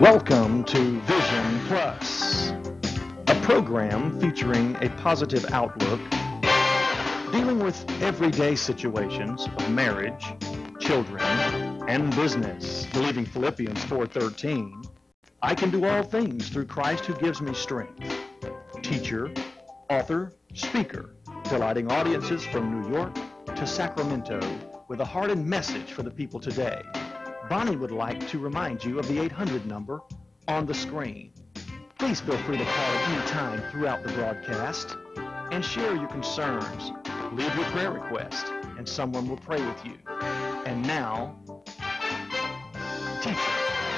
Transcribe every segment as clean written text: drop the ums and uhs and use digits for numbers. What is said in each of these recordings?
Welcome to Vision Plus, a program featuring a positive outlook, dealing with everyday situations of marriage, children, and business. Believing Philippians 4:13, I can do all things through Christ who gives me strength. Teacher, author, speaker, delighting audiences from New York to Sacramento with a heart and message for the people today. Bonnie would like to remind you of the 800 number on the screen. Please feel free to call at any time throughout the broadcast and share your concerns. Leave your prayer request and someone will pray with you. And now, teacher,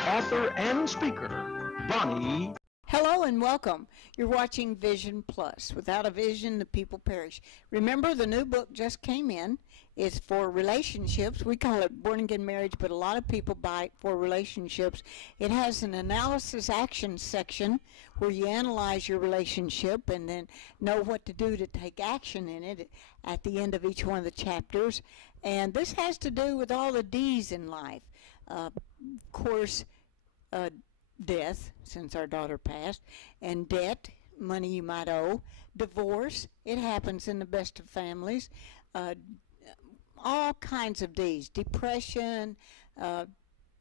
author, and speaker, Bonnie. Hello and welcome. You're watching Vision Plus. Without a vision, the people perish. Remember, the new book just came in. It's for relationships. We call it Born Again Marriage, but a lot of people buy it for relationships. It has an analysis action section where you analyze your relationship and then know what to do to take action in it at the end of each one of the chapters. And this has to do with all the D's in life. Of course, death, since our daughter passed, and debt, money you might owe, divorce, it happens in the best of families, all kinds of D's, depression,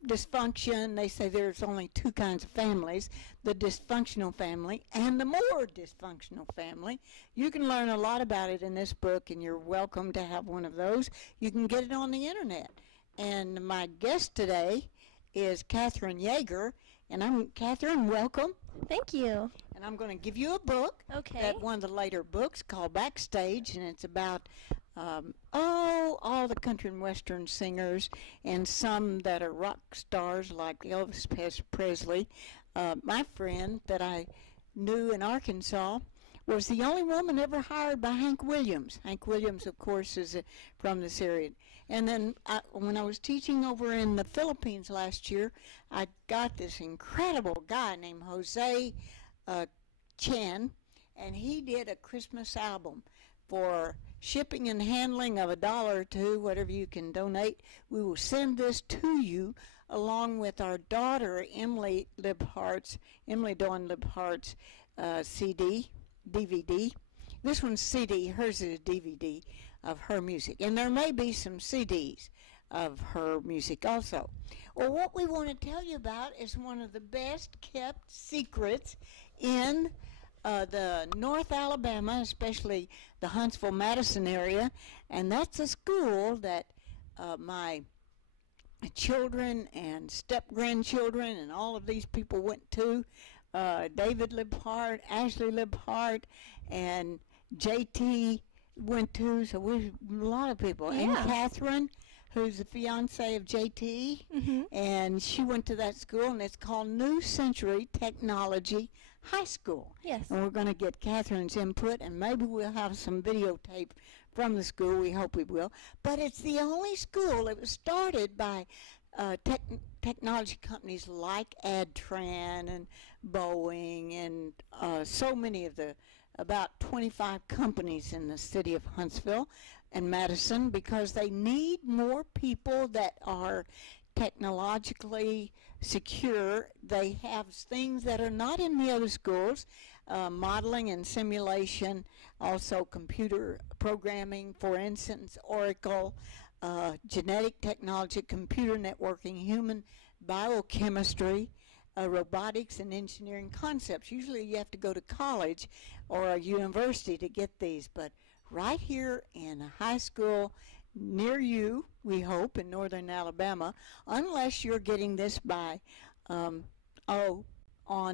dysfunction. They say there's only two kinds of families, the dysfunctional family and the more dysfunctional family. You can learn a lot about it in this book, and you're welcome to have one of those. You can get it on the internet. And my guest today is Kathryn Yeager. And Kathryn, welcome. Thank you. And I'm going to give you a book. Okay. That one of the later books called Backstage, and it's about all the country and western singers and some that are rock stars like Elvis Presley. My friend that I knew in Arkansas was the only woman ever hired by Hank Williams. Hank Williams, of course, is from this area. And then when I was teaching over in the Philippines last year, I got this incredible guy named Jose Chen, and he did a Christmas album for shipping and handling of $1 or $2, whatever you can donate. We will send this to you along with our daughter Emily Dawn Libhart's DVD. This one's CD, hers is a DVD of her music. And there may be some CDs of her music also. Well, what we want to tell you about is one of the best kept secrets in the North Alabama, especially the Huntsville-Madison area. And that's a school that my children and step-grandchildren and all of these people went to. David Libhart, Ashley Libhart, and JT went to, so a lot of people. Yeah. And Kathryn, who's the fiance of JT, and she went to that school, and it's called New Century Technology High School. Yes. And we're going to get Kathryn's input, and maybe we'll have some videotape from the school. We hope we will. But it's the only school that was started by technology companies like Adtran and Boeing and so many of the about 25 companies in the city of Huntsville and Madison, because they need more people that are technologically secure. They have things that are not in the other schools, modeling and simulation, also computer programming, for instance, Oracle, genetic technology, computer networking, human biochemistry, robotics, and engineering concepts. Usually you have to go to college or a university to get these, but right here in a high school near you, we hope, in northern Alabama, unless you're getting this by on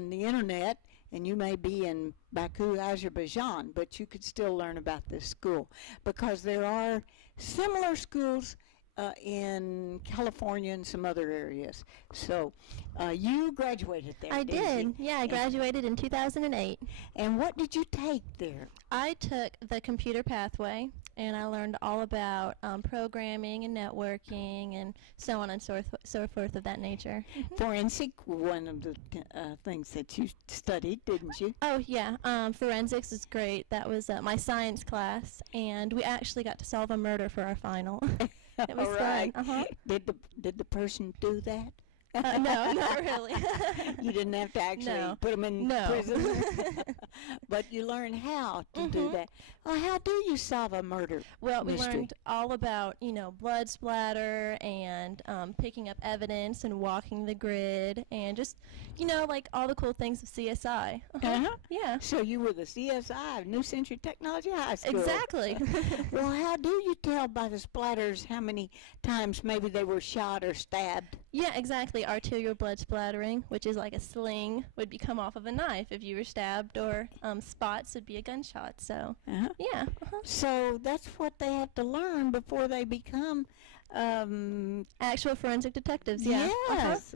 the internet, and you may be in Baku, Azerbaijan, but you could still learn about this school, because there are similar schools in California and some other areas. So you graduated there. I did. Yeah, I And- graduated in 2008. And what did you take there? I took the computer pathway, and I learned all about programming and networking and so on and so forth of that nature. Forensic, one of the things that you studied, didn't you? Oh, yeah. Forensics is great. That was my science class, and we actually got to solve a murder for our final. It was All right. fun. Did the person do that? No, not really. You didn't have to actually put them in prison. But you learned how to do that. Well, how do you solve a murder Well, mystery? we learned all about, blood splatter and picking up evidence and walking the grid and just, like all the cool things of CSI. Yeah. So you were the CSI of New Century Technology High School. Exactly. Well, how do you tell by the splatters how many times maybe they were shot or stabbed? Yeah, exactly. Arterial blood splattering, which is like a sling, would come off of a knife if you were stabbed, or spots would be a gunshot. So, yeah. So that's what they have to learn before they become actual forensic detectives. Yeah. Yes.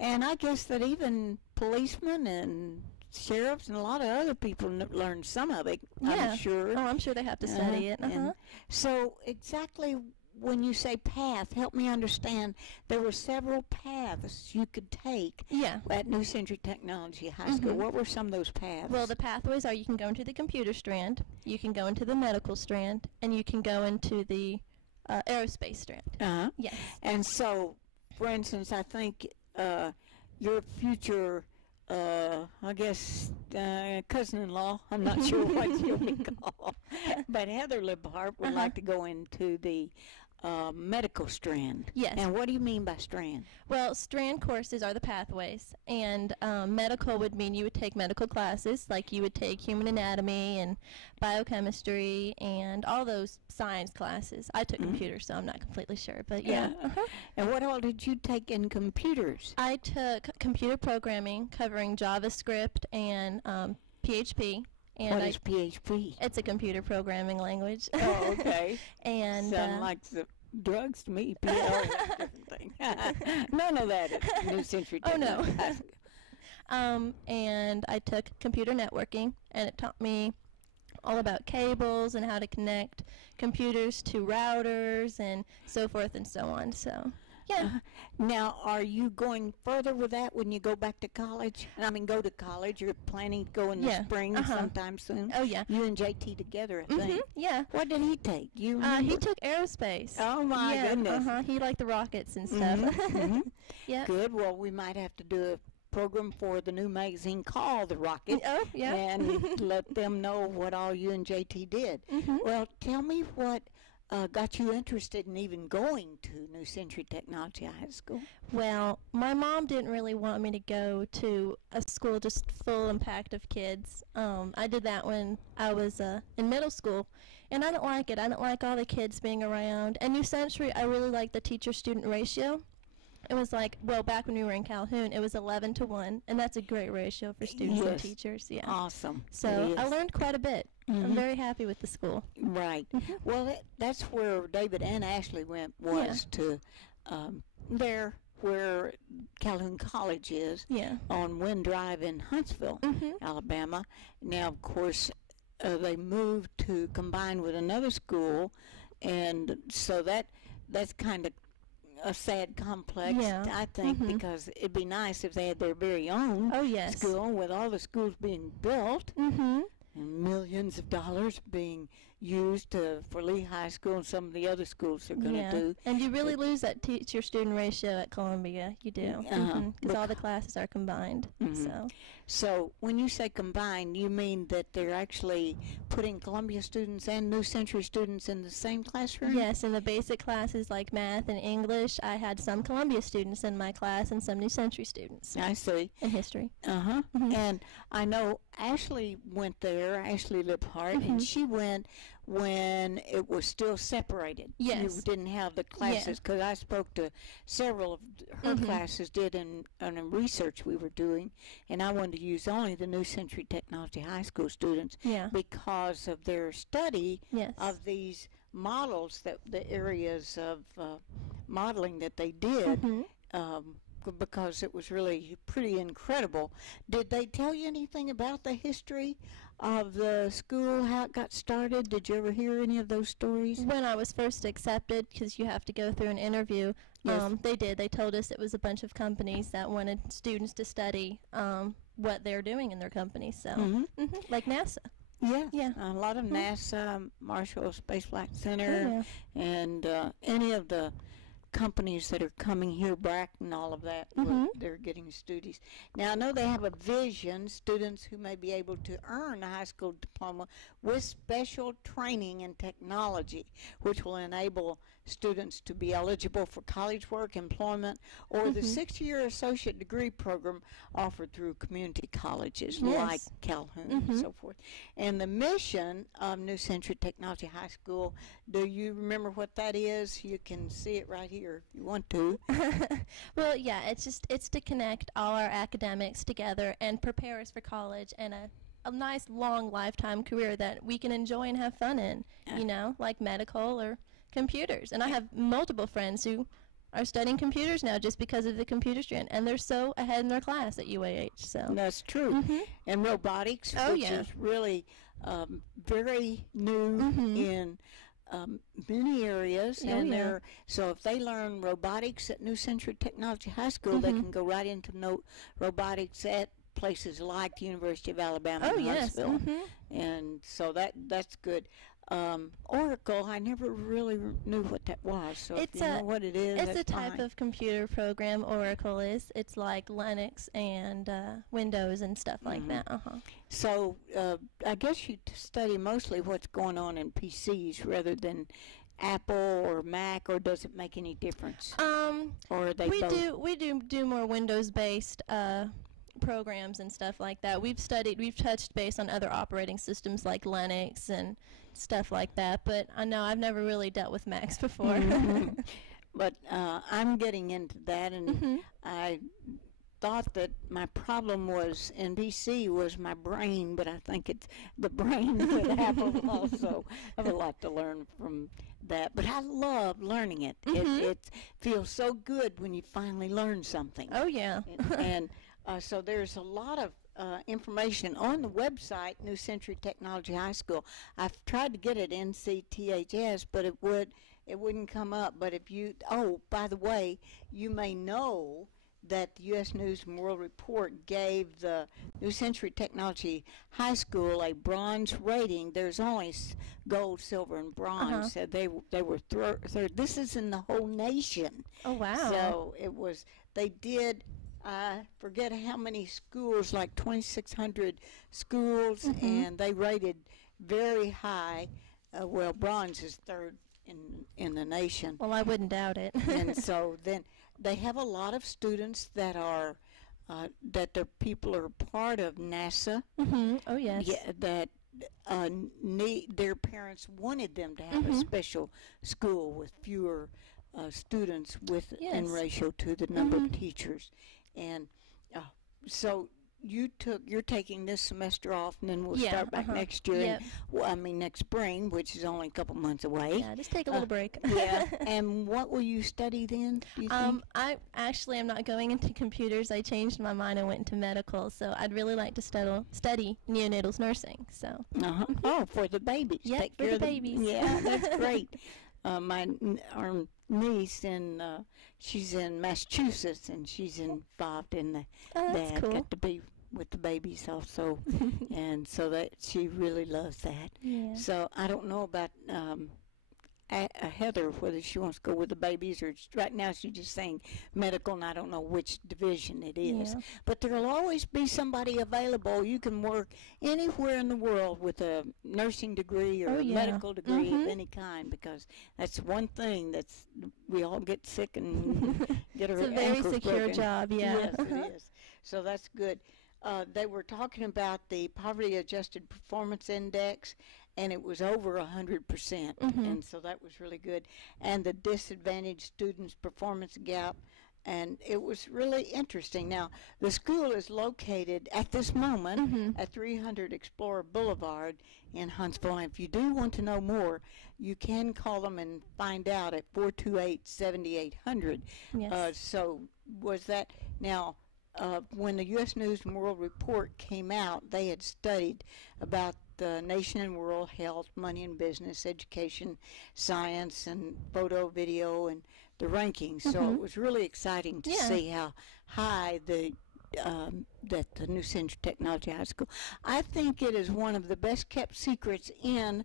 And I guess that even policemen and sheriffs and a lot of other people learn some of it. Yeah. I'm sure. Oh, I'm sure they have to study it. So exactly. When you say path, help me understand. There were several paths you could take at New Century Technology High School. What were some of those paths? Well, the pathways are you can go into the computer strand, you can go into the medical strand, and you can go into the aerospace strand. Yes. And so, for instance, I think your future, I guess, cousin-in-law, I'm not sure what you'll be called, but Heather Libhart would like to go into the medical strand. Yes. And what do you mean by strand? Well, strand courses are the pathways, and medical would mean you would take medical classes, like you would take human anatomy and biochemistry and all those science classes. I took computers, so I'm not completely sure, but yeah. And what all did you take in computers? I took computer programming, covering JavaScript and PHP. And what is PHP? It's a computer programming language. Oh, okay. And sound like the drugs to me. PL is a different thing. None of that is New Century Technology. Oh, no. And I took computer networking, and it taught me all about cables and how to connect computers to routers and so forth and so on. So, yeah. Now, are you going further with that when you go back to college? I mean, go to college. You're planning to go in the spring sometime soon. Oh, yeah. You and JT together, I think. Yeah. What did he take? You he took aerospace. Oh, my goodness. He liked the rockets and stuff. Yeah. Good. Well, we might have to do a program for the new magazine called The Rocket. Oh, yeah. And let them know what all you and JT did. Well, tell me what got you interested in even going to New Century Technology High School? Well, my mom didn't really want me to go to a school just full and packed of kids. I did that when I was in middle school, and I didn't like it. I didn't like all the kids being around. And New Century, I really liked the teacher-student ratio. It was like, well, back when we were in Calhoun, it was 11 to 1, and that's a great ratio for students and teachers. Yeah. Awesome. So I learned quite a bit. I'm very happy with the school. Right. Well, that's where David and Ashley went, was to there where Calhoun College is, on Wind Drive in Huntsville, Alabama. Now, of course, they moved to combine with another school, and so that's kind of a sad complex, I think, because it'd be nice if they had their very own school with all the schools being built and millions of dollars being used for Lee High School and some of the other schools are going to do. And you really lose that teacher-student ratio at Columbia. You do, because all the classes are combined. So when you say combined, you mean that they're actually putting Columbia students and New Century students in the same classroom? Yes, in the basic classes like math and English, I had some Columbia students in my class and some New Century students. I see. And history. And I know Ashley went there, Ashley Libhart, and she went when it was still separated. Yes. You didn't have the classes, because I spoke to several of her classes in a research we were doing, and I wanted to use only the New Century Technology High School students because of their study of these models, that the areas of modeling that they did, because it was really pretty incredible. Did they tell you anything about the history of the school, how it got started? Did you ever hear any of those stories? When I was first accepted, because you have to go through an interview, they did. They told us it was a bunch of companies that wanted students to study what they're doing in their companies. So, like NASA. Yeah. A lot of NASA, Marshall Space Flight Center, and any of the companies that are coming here, Brack and all of that, they're getting students. Now, I know they have a vision, students who may be able to earn a high school diploma with special training in technology, which will enable students to be eligible for college work, employment, or the 6-year associate degree program offered through community colleges like Calhoun and so forth. And the mission of New Century Technology High School, do you remember what that is? You can see it right here if you want to. Well, yeah, it's to connect all our academics together and prepare us for college and a nice long lifetime career that we can enjoy and have fun in, you know, like medical or computers. And I have multiple friends who are studying computers now just because of the computer strand, and they're so ahead in their class at UAH. So that's true. And robotics, which is really very new in many areas, and so if they learn robotics at New Century Technology High School, they can go right into robotics at places like the University of Alabama in Huntsville. And so that's good. Oracle, I never really knew what that was, so if you know what it is, it's a type of computer program. Oracle is. It's like Linux and Windows and stuff like that. So I guess you study mostly what's going on in PCs rather than Apple or Mac, or does it make any difference? Or are they both? We do more Windows-based programs and stuff like that. We've touched base on other operating systems like Linux and stuff like that, but I know I've never really dealt with Macs before. But I'm getting into that, and I thought that my problem was in BC was my brain, but I think it's the brain with Apple also. I have a lot to learn from that, but I love learning it. It feels so good when you finally learn something. Oh, yeah. And so there's a lot of information on the website, New Century Technology High School. I've tried to get it NCTHS, but it wouldn't come up. But if you, by the way, you may know that the U.S. News and World Report gave the New Century Technology High School a bronze rating. There's only gold, silver, and bronze. So they were third. This is in the whole nation. Oh, wow. So they did, I forget how many schools, like 2,600 schools, and they rated very high. Well, bronze is third in the nation. Well, I wouldn't doubt it. And so then they have a lot of students that are that their people are part of NASA. Oh, yes. Yeah, that their parents wanted them to have a special school with fewer students in ratio to the number of teachers. And so you're taking this semester off, and then we'll start back next year. And, next spring, which is only a couple months away. Yeah, just take a little break. And what will you study then, do you think? I actually am not going into computers. I changed my mind and went into medical, so I'd really like to study neonatal nursing. So. Oh, for the babies. Yeah, take for care the of babies. Yeah, that's great. Our niece, she's in Massachusetts, and she's involved in that. That's cool. Got to be with the babies also, and so that she really loves that. Yeah. So I don't know about Heather, whether she wants to go with the babies, or right now she's just saying medical, and I don't know which division it is. Yeah. But there'll always be somebody available. You can work anywhere in the world with a nursing degree or a medical degree of any kind, because that's one thing we all get sick and get our It's a very ankles secure broken. job, yeah. Yes, it is. So that's good. They were talking about the Poverty-Adjusted Performance Index, and it was over 100%, and so that was really good. And the Disadvantaged Students Performance Gap, and it was really interesting. Now, the school is located at this moment at 300 Explorer Boulevard in Huntsville. And if you do want to know more, you can call them and find out at 428-7800. Yes. So was that now? When the U.S. News and World Report came out, they had studied about the nation and world, health, money and business, education, science, and photo, video, and the rankings. So it was really exciting to see how high that the New Century Technology High School. I think it is one of the best kept secrets in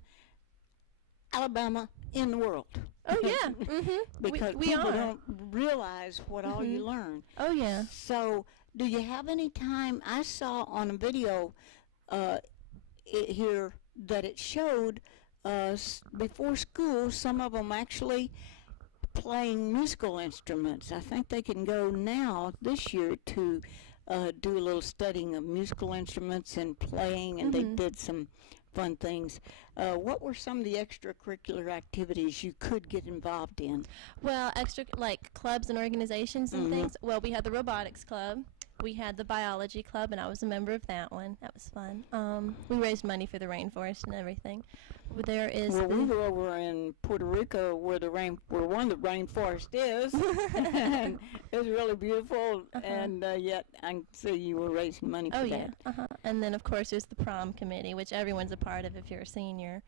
Alabama in the world. Oh, yeah. Mm-hmm. Because we people are. don't realize what all you learn. Oh, yeah. So, do you have any time? I saw on a video here that it showed before school, some of them actually playing musical instruments. I think they can go now this year to do a little studying of musical instruments and playing, and they did some fun things. What were some of the extracurricular activities you could get involved in? Well, extra, like clubs and organizations and things. Well, we had the robotics club. We had the biology club, and I was a member of that one. That was fun. We raised money for the rainforest and everything. There is. Well, we were over in Puerto Rico where one of the rainforest is, and it was really beautiful. And yet, I can see you were raising money for that. Oh yeah. And then of course there's the prom committee, which everyone's a part of if you're a senior.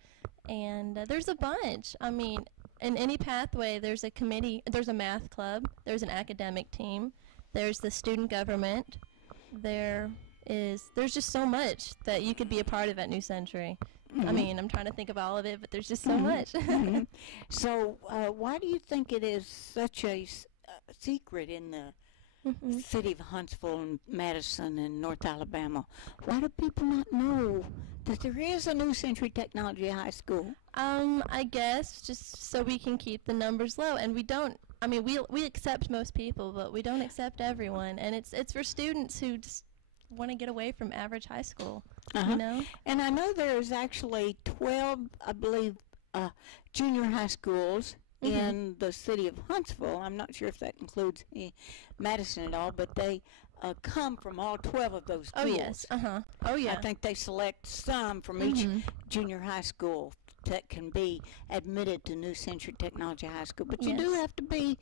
And there's a bunch. I mean, in any pathway, there's a committee. There's a math club. There's an academic team. There's the student government. There's just so much that you could be a part of at New Century. I mean, I'm trying to think of all of it, but there's just so much. So, why do you think it is such a secret in the city of Huntsville and Madison and North Alabama? Why do people not know that there is a New Century Technology High School? I guess just so we can keep the numbers low, and we don't. I mean, we accept most people, but we don't accept everyone, and it's for students who just want to get away from average high school. You know? And I know there's actually 12, I believe, junior high schools in the city of Huntsville. I'm not sure if that includes Madison at all, but they come from all 12 of those schools. Oh, yes. Oh, yeah. I think they select some from each junior high school that can be admitted to New Century Technology High School. But you do have to be,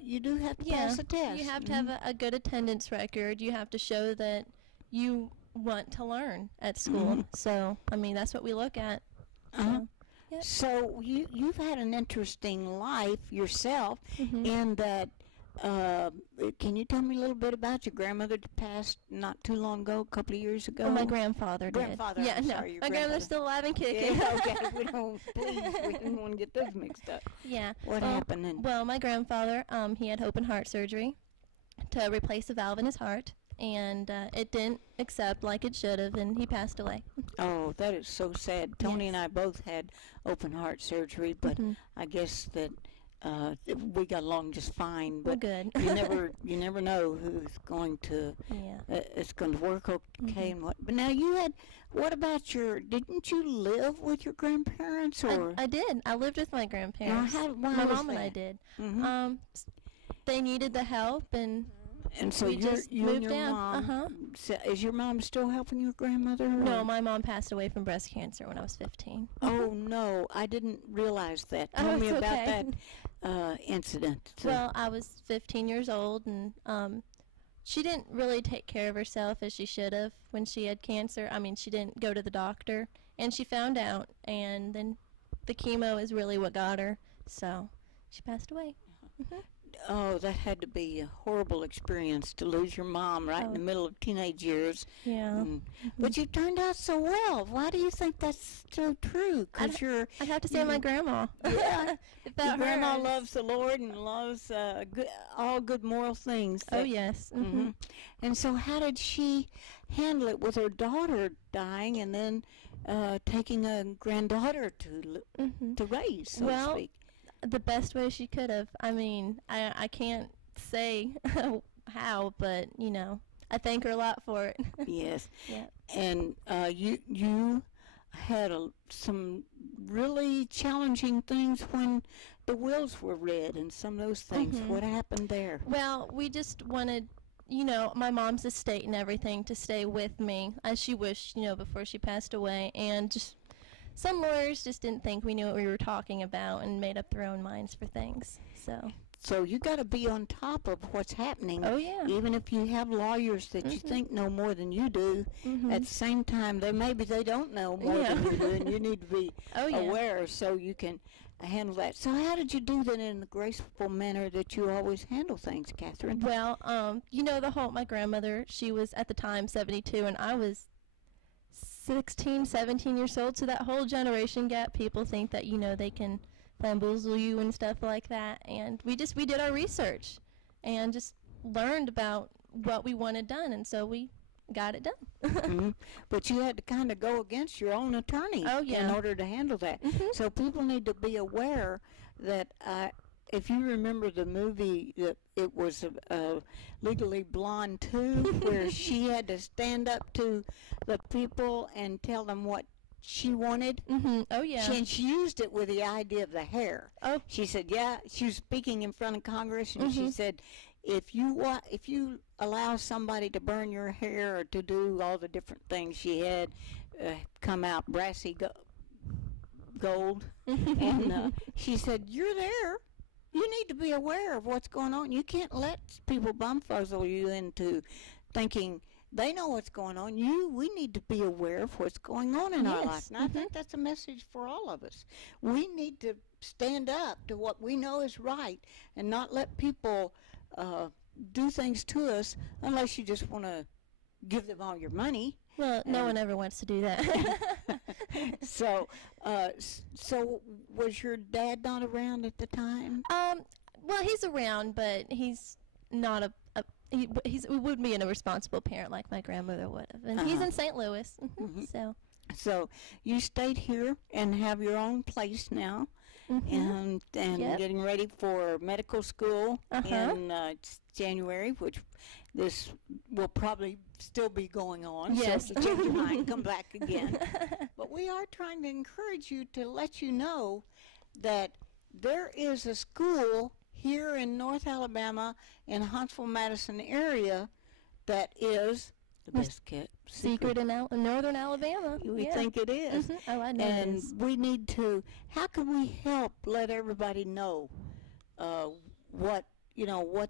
you do have to pass a test. You have to have a good attendance record. You have to show that you want to learn at school. So, I mean, that's what we look at. So, yep. So you've had an interesting life yourself in that, can you tell me a little bit about your grandmother that passed not too long ago, a couple of years ago? Oh, my grandfather did. Grandfather, yeah, I'm no. sorry, your My grandmother's still alive and kicking. Yeah, okay, we didn't want to get those mixed up. Yeah. What happened then? Well, my grandfather, he had open heart surgery to replace a valve in his heart, and it didn't accept like it should have, and he passed away. Oh, that is so sad. Tony and I both had open heart surgery, but I guess that we got along just fine. But good. you never know who's going to it's going to work okay and what. But now what about didn't you live with your grandparents or? I did. I lived with my grandparents. Why my was mom and I that? did. They needed the help, and so we just you moved and your down. mom. So is your mom still helping your grandmother? No, my mom passed away from breast cancer when I was 15. Oh no, I didn't realize that. Tell me about that incident. So. Well, I was 15 years old, and she didn't really take care of herself as she should have when she had cancer. I mean, she didn't go to the doctor, and she found out, and then the chemo is really what got her, so she passed away. Oh, that had to be a horrible experience to lose your mom right in the middle of teenage years. Yeah. But you turned out so well. Why do you think that's so true? Because I'd have to say my grandma. Yeah. Your grandma her. loves the Lord and loves all good moral things. Oh, yes. And so how did she handle it with her daughter dying and then taking a granddaughter to raise, so to speak? The best way she could have. I mean, I can't say how, but, you know, I thank her a lot for it. Yes. Yeah. And you had some really challenging things when the wills were read and some of those things. What happened there? Well, we just wanted, you know, my mom's estate and everything to stay with me, as she wished, you know, before she passed away, and just some lawyers just didn't think we knew what we were talking about and made up their own minds for things. So you got to be on top of what's happening. Oh, yeah. Even if you have lawyers that you think know more than you do, at the same time, maybe they don't know more than you do, and you need to be aware so you can handle that. So how did you do that in the graceful manner that you always handle things, Kathryn? Well, you know, my grandmother, she was at the time 72, and I was 16, 17 years old, so that whole generation gap, people think that, you know, they can bamboozle you and stuff like that. And we did our research and just learned about what we wanted done, and so we got it done. But you had to kind of go against your own attorney in order to handle that. So people need to be aware that if you remember the movie, that it was Legally Blonde 2, where she had to stand up to the people and tell them what she wanted. Oh, yeah. And she used it with the idea of the hair. Oh. She said, she was speaking in front of Congress, and she said, if you allow somebody to burn your hair or to do all the different things, she had come out brassy gold. And she said, you're there. You need to be aware of what's going on. You can't let people bumfuzzle you into thinking they know what's going on. We need to be aware of what's going on in our life. And I think that's a message for all of us. We need to stand up to what we know is right and not let people do things to us unless you just want to give them all your money. Well, no one ever wants to do that. So was your dad not around at the time? Well, he's around, but he's not he wouldn't be a responsible parent like my grandmother would have. And he's in St. Louis, So you stayed here and have your own place now, and getting ready for medical school in January, which this will probably still be going on. Yes. So if you change your mind, come back again. But we are trying to encourage you to let you know that there is a school here in North Alabama, in Huntsville-Madison area, that is the best kept secret in Northern Alabama. We think it is. Oh, I know and it is. we need to, how can we help let everybody know what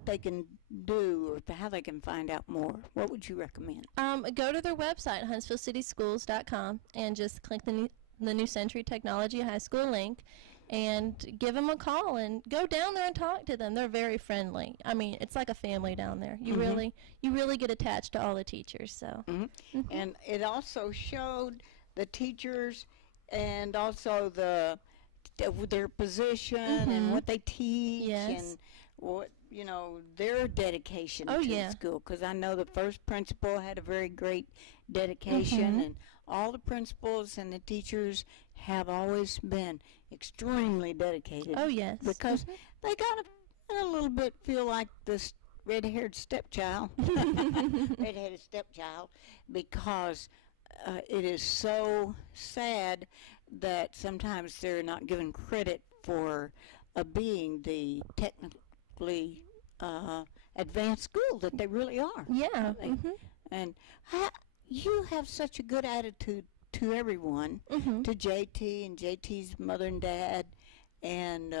they can do or how they can find out more? What would you recommend? Go to their website, HuntsvilleCitySchools.com, and just click the New Century Technology High School link, and give them a call and go down there and talk to them. They're very friendly. I mean, it's like a family down there. You really get attached to all the teachers. So, and it also showed the teachers and also their position and what they teach and what their dedication to the school. Because I know the first principal had a very great dedication, and all the principals and the teachers have always been extremely dedicated. Oh, yes. Because they got a little bit feel like this red-haired stepchild, redheaded stepchild, because it is so sad that sometimes they're not given credit for being the technically advanced school that they really are. Yeah. And you have such a good attitude to everyone, to JT and JT's mother and dad, and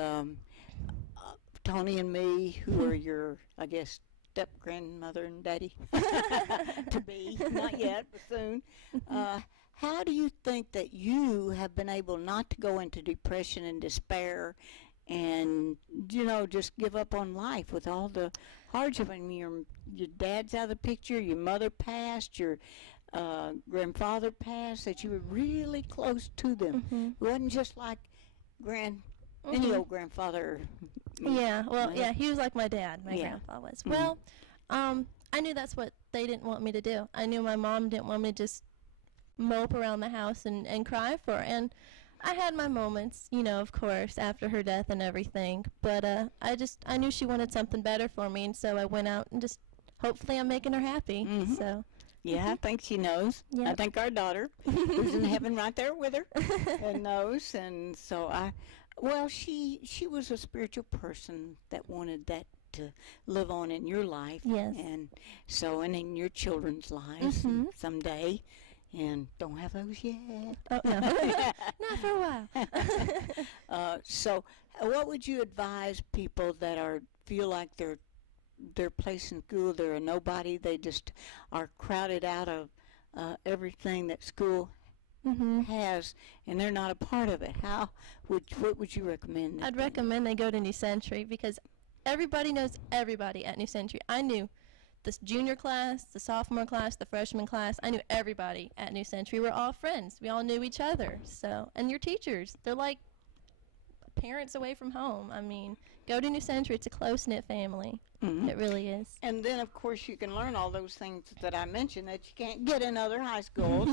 Tony and me, who are your, I guess, step-grandmother and daddy, to be, not yet, but soon. How do you think that you have been able not to go into depression and despair and, just give up on life with all the hardship? I mean, your dad's out of the picture, your mother passed, your grandfather passed, that you were really close to them. It wasn't just like any old grandfather. Yeah, well, he was like my dad. My grandpa was. Well, I knew that's what they didn't want me to do. I knew my mom didn't want me to just mope around the house and cry for her. And I had my moments, of course, after her death and everything. But I knew she wanted something better for me, and so I went out and just, hopefully I'm making her happy. So. Yeah, I think she knows. Yep. I think our daughter, who's in heaven right there with her, and knows. And so she was a spiritual person that wanted that to live on in your life. Yes. And so, and in your children's lives someday. And don't have those yet. Oh, no. Not for a while. So what would you advise people that feel like their place in school, they're a nobody, they just are crowded out of everything that school has, and they're not a part of it? What would you recommend? I'd recommend they go to New Century, because everybody knows everybody at New Century. I knew the junior class, the sophomore class, the freshman class. I knew everybody at New Century. We're all friends. We all knew each other. So, and your teachers, they're like parents away from home. I mean, go to New Century. It's a close-knit family. Mhm. It really is. And then, of course, you can learn all those things that I mentioned that you can't get in other high schools,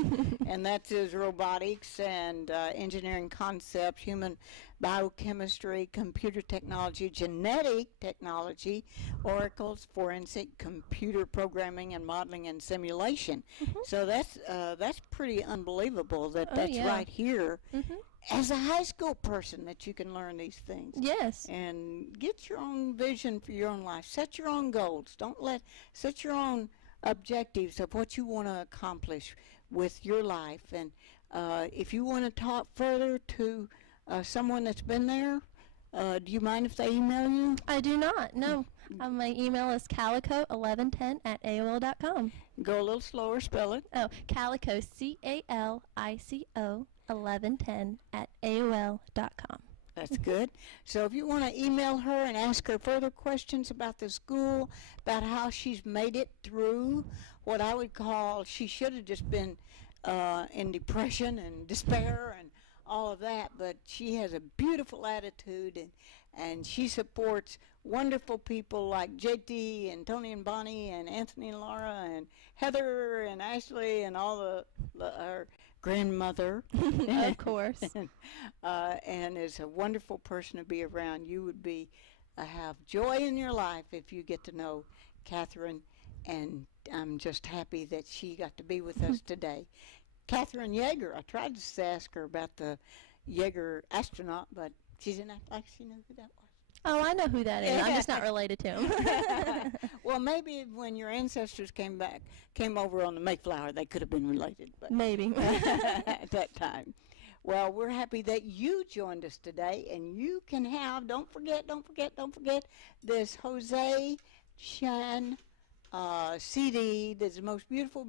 and that is robotics and engineering concepts, human biochemistry, computer technology, genetic technology, oracles, forensic, computer programming and modeling and simulation. So that's pretty unbelievable that that's yeah. right here as a high school person that you can learn these things. Yes. And get your own vision for your own life. Set your own goals. Set your own objectives of what you want to accomplish with your life. And if you want to talk further to someone that's been there, do you mind if they email you? I do not, no. My email is calico1110@aol.com. Go a little slower, spell it. Oh, calico, CALICO 1110@aol.com. That's good. So if you want to email her and ask her further questions about the school, about how she's made it through what I would call, she should have just been in depression and despair and all of that, but she has a beautiful attitude, and she supports wonderful people like JT and Tony and Bonnie and Anthony and Laura and Heather and Ashley and all our grandmother. Of course. And is a wonderful person to be around. You would have joy in your life if you get to know Kathryn, and I'm just happy that she got to be with us today. Kathryn Yeager, I tried to ask her about the Yeager astronaut, but she didn't act like she knew who that was. Oh, I know who that is. I'm just not related to him. Well, maybe when your ancestors came over on the Mayflower, they could have been related. But Maybe. at that time. Well, we're happy that you joined us today, and you can have, don't forget, this Jose Chan CD. That's the most beautiful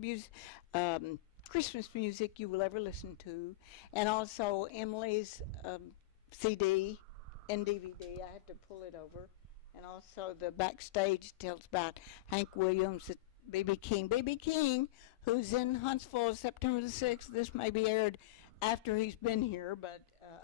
Christmas music you will ever listen to, and also Emily's CD and DVD. I had to pull it over. And also the backstage tells about Hank Williams, B.B. King, who's in Huntsville September the 6th. This may be aired after he's been here, but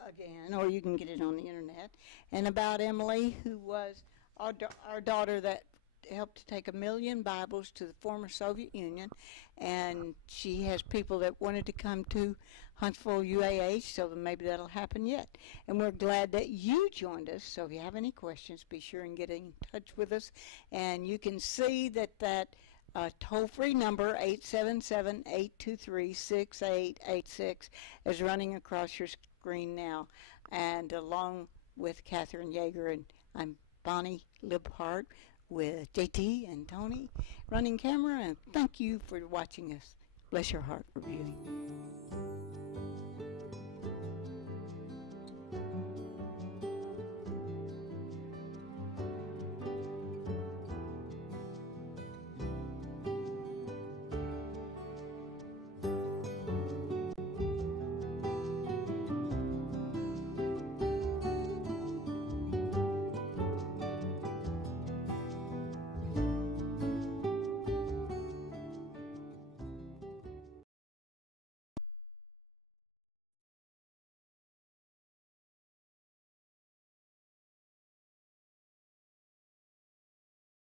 again, or you can get it on the internet. And about Emily, who was our daughter that helped to take 1 million Bibles to the former Soviet Union, and she has people that wanted to come to Huntsville UAH, so maybe that'll happen yet. And we're glad that you joined us. So if you have any questions, be sure and get in touch with us. And you can see that toll-free number, 877-823-6886, is running across your screen now. And along with Kathryn Yeager, and I'm Bonnie Libhart with JT and Tony running camera. And thank you for watching us. Bless your heart, reviewing.